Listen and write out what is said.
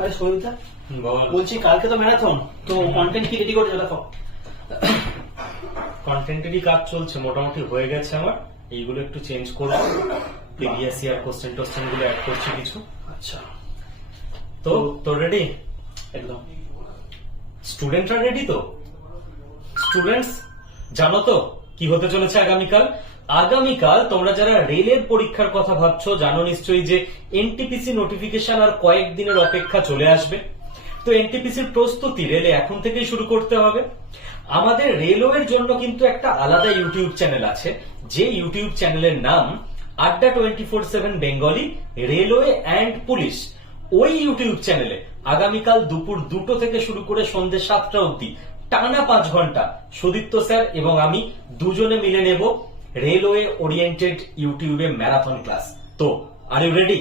আরে সবিতা, বল। বলছি কালকে তো ম্যারাথন, তো কন্টেন্ট কি রেডি করছো দেখো। কন্টেন্টেরই কাজ চলছে, মোটামুটি হয়ে গেছে আমার। এইগুলো একটু চেঞ্জ করবো, প্রিভিয়াস ইয়ার কোশ্চেন টোশ্চেন গুলো অ্যাড করছি কিছু। আচ্ছা, তো তোর রেডি? একদম। স্টুডেন্টরা রেডি তো? স্টুডেন্টস জানো তো কি হতে চলেছে আগামীকাল? আগামীকাল তোমরা যারা রেলের পরীক্ষার কথা ভাবছো জানো নিশ্চয়ই যে এনটিপিসি নোটিফিকেশন আর কয়েকদিনের অপেক্ষা চলে আসবে। তো এনটিপিসির প্রস্তুতি রেলে এখন থেকেই শুরু করতে হবে। আমাদের রেলওয়ের জন্য কিন্তু একটা আলাদা ইউটিউব চ্যানেল আছে, যে ইউটিউব চ্যানেলের নাম আড্ডা 24/7 বেঙ্গলি রেলওয়ে অ্যান্ড পুলিশ। ওই ইউটিউব চ্যানেলে আগামীকাল দুপুর 2টো থেকে শুরু করে সন্ধ্যে 7টা অবধি টানা 5 ঘন্টা সুদীপ্ত স্যার এবং আমি দুজনে মিলে নেব রেলওয়ে ওরিয়েন্টেড ইউটিউবে ম্যারাথন ক্লাস। তো আর ইউ রেডি?